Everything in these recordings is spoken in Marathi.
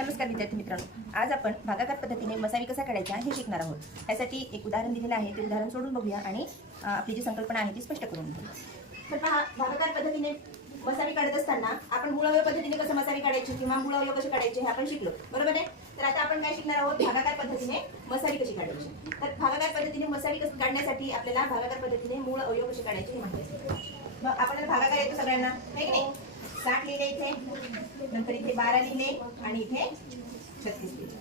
नमस्कार विद्यार्थी मित्रांनो, आज आपण भागाकार पद्धतीने मसावी कसा काढायचा हे शिकणार आहोत. त्यासाठी एक उदाहरण दिलेलं आहे, ते उदाहरण सोडून बघूया आणि आपली जी संकल्पना आहे ती स्पष्ट करून घेऊ. तर पहा, भागाकार पद्धतीने मसावी काढत असताना आपण मूळ अवयव पद्धतीने कसं मसावी काढायची किंवा मूळ अवयव कसे काढायचे हे आपण शिकलो, बरोबर आहे. तर आता आपण काय शिकणार आहोत, भागाकार पद्धतीने मसावी कशी काढायची. तर भागाकार पद्धतीने मसावी कशी काढण्यासाठी आपल्याला भागाकार पद्धतीने मूळ अवयव कसे काढायचे हे माहिती आहे. मग आपल्याला भागाकार येतो सगळ्यांना, आहे की नाही. 60 लिहिले इथे, नंतर इथे 12 लिहिले आणि इथे 36 लिहिले.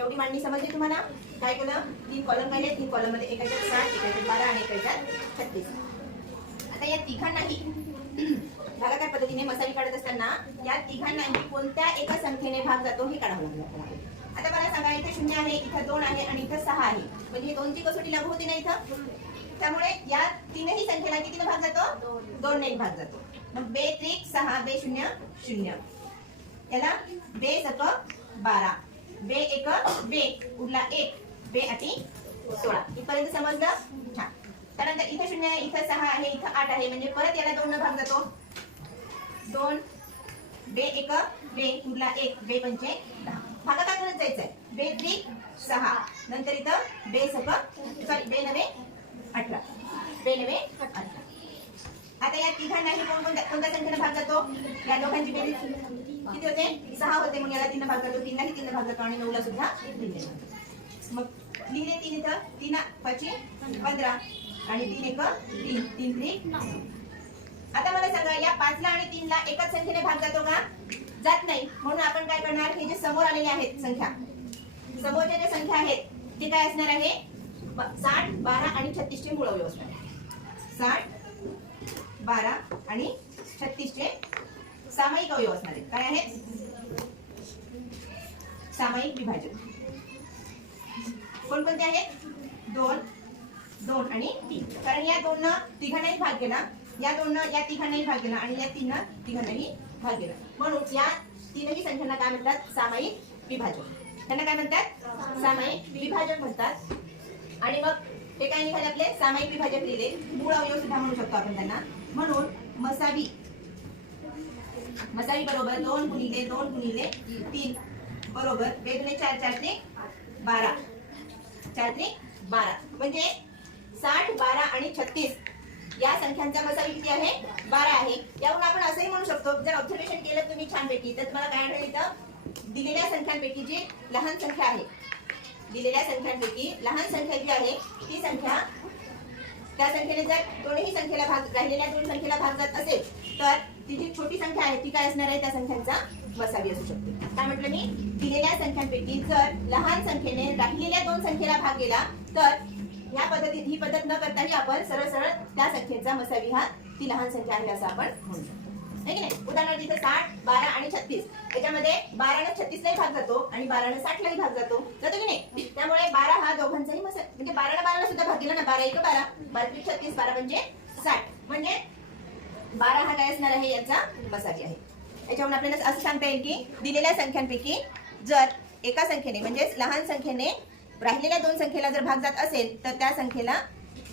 एवढी मांडणी समजली तुम्हाला. काय केलं, 3 कॉलम काढले. 3 कॉलम मध्ये एकाच्यात 60, एकाच्यात 12 आणि एकाच्यात 36. आता या तिघांनाही भागाकार पद्धतीने मसावी काढत असताना या तिघांनाही कोणत्या एका संख्येने भाग जातो हे काढावं लागेल आपल्याला. आता मला सांगा, इथे 0 आहे, इथे 2 आहे आणि इथे 6 आहे, म्हणजे 2 ची कसोटी लागू होती ना इथं. त्यामुळे या तीनही संख्येला कितीने भाग जातो, 2 ने भाग जातो. मग 2 त्रिक 6, 2 शून्य 0. याला 2 सक 12, 2 एक 2 उरला 1, 2 आठी 16. इथपर्यंत समजलं. छान. त्यानंतर इथे 0 आहे, इथे 6 आहे, इथे 8 आहे, म्हणजे परत याला 2 न भाग जातो. 2 2 एक 2 उरला 1, 2 पंचे 10. भागाकार करत जायचंय. 2 त्रिक 6, नंतर इथं 2 सक 2 नवे 18, 2 नवे 18. आता या तिघांनाही कोणत्या संख्येने भाग जातो, या दोघांची बेरीज किती होते, 6 होते. मग याला 3 भाग जातो, 3 लाही 3 भाग जातो आणि 9 ला सुद्धा 3 भाग जातो. मग लिहिले 3 इथं, 3 5 15 आणि 3 एक 3, 3 त्रिक 9. आता मला सांगा, या 5 ला आणि 3 ला एकाच संख्येने भाग जातो का, जात नाही. म्हणून आपण काय करणार, हे जे समोर आलेले आहेत संख्या, समोरच्या ज्या संख्या आहेत ते काय असणार आहे, 60, 12 आणि 36 चे मूळ अवयव असणार आहे. 60, 12 आणि 36 चे सामायिक अवयव असणार आहेत. काय आहेत, सामायिक विभाजक. कोणकोणते आहेत, 2, 2 आणि 3. कारण या 2 न तिघांनाही भाग गेला, या 2 न या तिघांनाही भाग गेला आणि या 3 न तिघांनाही भाग गेला. म्हणून या तीनही संख्यांना काय म्हणतात, सामायिक विभाजक. त्यांना काय म्हणतात, सामायिक विभाजक म्हणतात. आणि मग हे काय निघाले आपले, सामायिक विभाजक लिहिले. मूळ अवयव सुद्धा म्हणू शकतो आपण त्यांना. म्हणून मसावी बरोबर 2 गुणिले 2 गुणिले 3 बरोबर 2 गुणिले 4, 4 त्रिक 12, 4 त्रिक 12. म्हणजे 60, 12 आणि 36 या संख्यांचा मसावी किती आहे, 12 आहे. यावरून आपण असंही म्हणू शकतो, जर ऑब्झर्वेशन केलं तुम्ही छानपैकी, तर तुम्हाला काय आढळेल, इथं दिलेल्या संख्यांपैकी जी लहान संख्या आहे, दिलेल्या संख्यांपैकी लहान संख्या जी आहे ती संख्या, त्या संख्येने जर दोन्ही संख्येला भाग, राहिलेल्या 2 संख्येला भाग जात असेल, तर ती जी छोटी संख्या आहे ती काय असणार आहे, त्या संख्यांचा मसावी असू शकते. काय म्हटलं मी, दिलेल्या संख्यांपैकी जर लहान संख्येने राहिलेल्या 2 संख्येला भाग गेला, तर ह्या पद्धतीत, ही पद्धत न करताही आपण सरळ सरळ त्या संख्येचा मसावी हा ती लहान संख्या आहे असं आपण म्हणू शकतो, है की नाही. उदाहरणार्थ इथे 60, 12 आणि 36, याच्यामध्ये 12 ने 36 लाही भाग जातो आणि 12 ने 60 लाही भाग जातो की नाही. त्यामुळे 12 हा दोघांचाही मसावी, म्हणजे 12 ने 12 ला सुद्धा भाग गेला ना, 12 एक 12, 12 त्रिक 36, 12 पंचे 60, म्हणजे 12 हा काय असणार आहे, याचा मसावी आहे. याच्यावरून आपल्याला असं सांगता येईल की दिलेल्या संख्यांपैकी जर एका संख्येने, म्हणजे लहान संख्येने राहिलेल्या 2 संख्येला जर भाग जात असेल, तर त्या संख्येला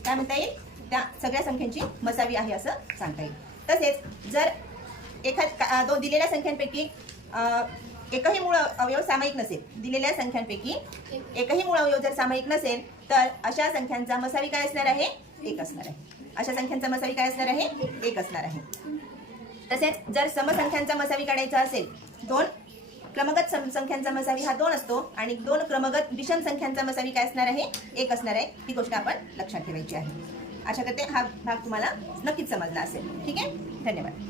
काय म्हणता येईल, त्या सगळ्या संख्यांची मसावी आहे असं सांगता येईल. तसेच जर दिलेल्या संख्यांपैकी एकही मूळ अवयव सामायिक नसेल, दिलेल्या संख्यांपैकी एकही मूळ अवयव जर सामायिक नसेल, तर अशा संख्यांचा मसावी काय असणार आहे, 1 असणार आहे. अशा संख्यांचा मसावी काय असणार आहे, 1 असणार आहे. तसेच जर समसंख्यांचा मसावी काढायचा असेल, 2 क्रमगत संख्यांचा मसावी हा 2 असतो आणि 2 क्रमगत विषम संख्यांचा मसावी काय असणार आहे, 1 असणार आहे. ही गोष्ट आपण लक्षात ठेवायची आहे. आशा करते हा भाग तुम्हाला नक्कीच समजला असेल. ठीक आहे, धन्यवाद.